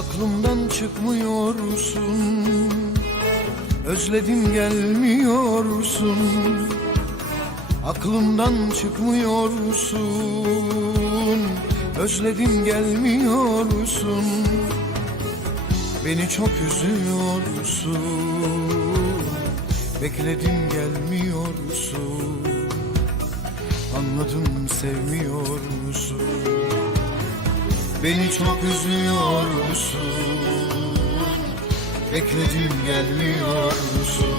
Aklımdan çıkmıyorsun. Özledim gelmiyorsun. Aklımdan çıkmıyorsun. Özledim gelmiyorsun. Beni çok üzüyorsun. Bekledim gelmiyorsun. Anladım sevmiyor musun Beni çok üzüyorsun Bekledim gelmiyor musun?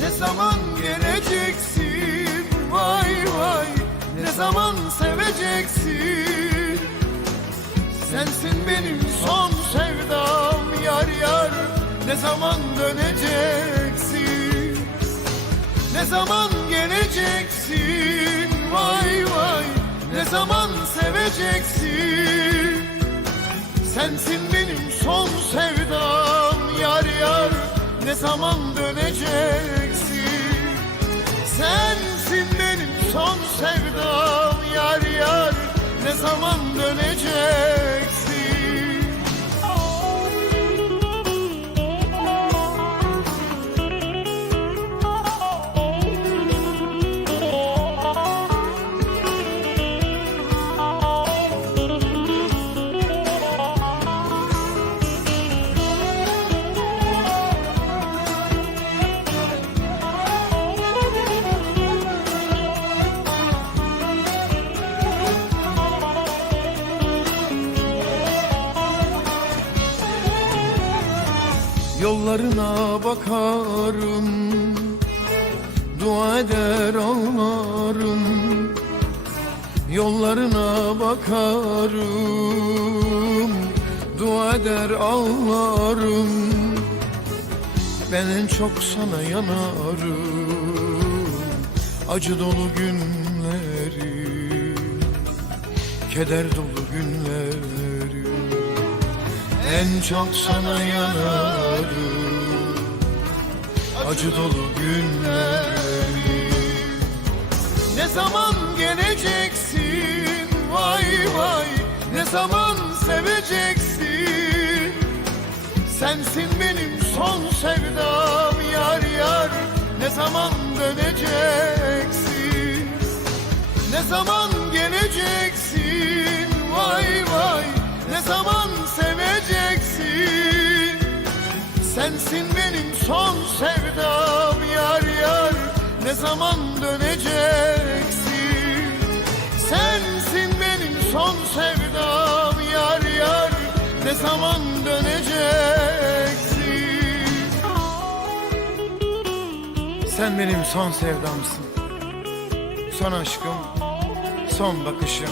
Ne zaman geleceksin? Vay vay. Ne zaman seveceksin? Sensin benim son sevdam Yar yar. Ne zaman döneceksin? Ne zaman geleceksin? Vay vay Ne zaman seveceksin? Sensin benim son sevdam Yar yar. Ne zaman döneceksin? Sensin benim son sevdam Yar yar. Ne zaman döneceksin Yollarına bakarım Dua eder ağlarım. Yollarına bakarım Dua eder ağlarım. Ben en çok sana yanarım Acı dolu günleri Keder dolu günleri en çok sana yanarım Acı dolu günleri Ne zaman geleceksin? Vay vay. Ne zaman seveceksin? Sensin benim son sevdam Yar yar. Ne zaman döneceksin? Ne zaman geleceksin Sensin benim son sevdam Yar yar. Ne zaman döneceksin? Sensin benim son sevdam Yar yar. Ne zaman döneceksin? Sen benim son sevdamsın. Son aşkım Son bakışım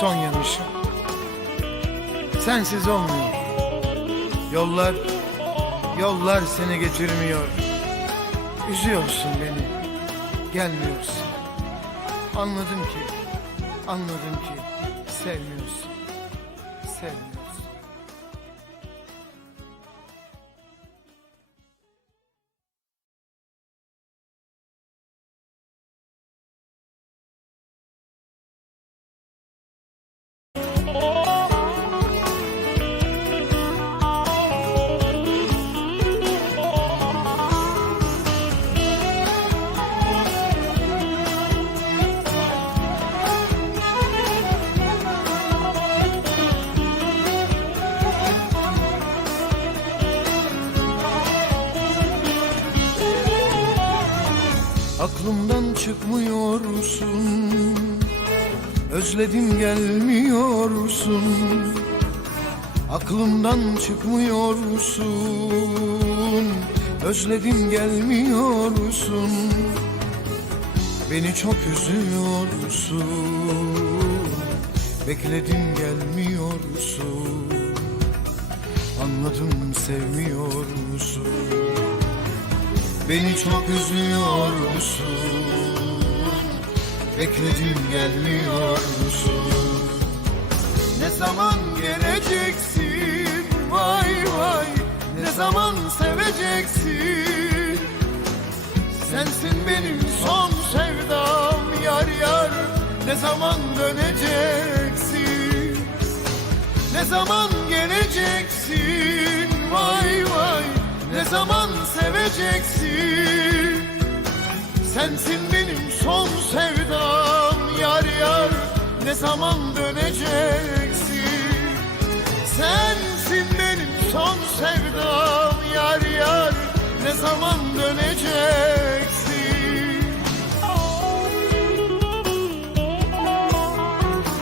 Son yanışım. Sensiz olmuyor. Yollar Yollar seni getirmiyor Üzüyorsun beni. Gelmiyorsun. Anladım ki Anladım ki Sevmiyorsun. Sevmiyorsun Aklımdan çıkmıyorsun. Özledim gelmiyorsun. Aklımdan çıkmıyorsun. Özledim gelmiyorsun. Beni çok üzüyorsun. Bekledim gelmiyorsun. Anladım sevmiyor musun Beni çok üzüyorsun Bekledim gelmiyor musun? Ne zaman geleceksin? Vay vay. Ne zaman seveceksin? Sensin benim son sevdam Yar yar. Ne zaman döneceksin? Ne zaman geleceksin? Vay vay. Ne zaman seveceksin. Sensin benim son sevdam yar yar Ne zaman döneceksin? Sensin benim son sevdam yar yar Ne zaman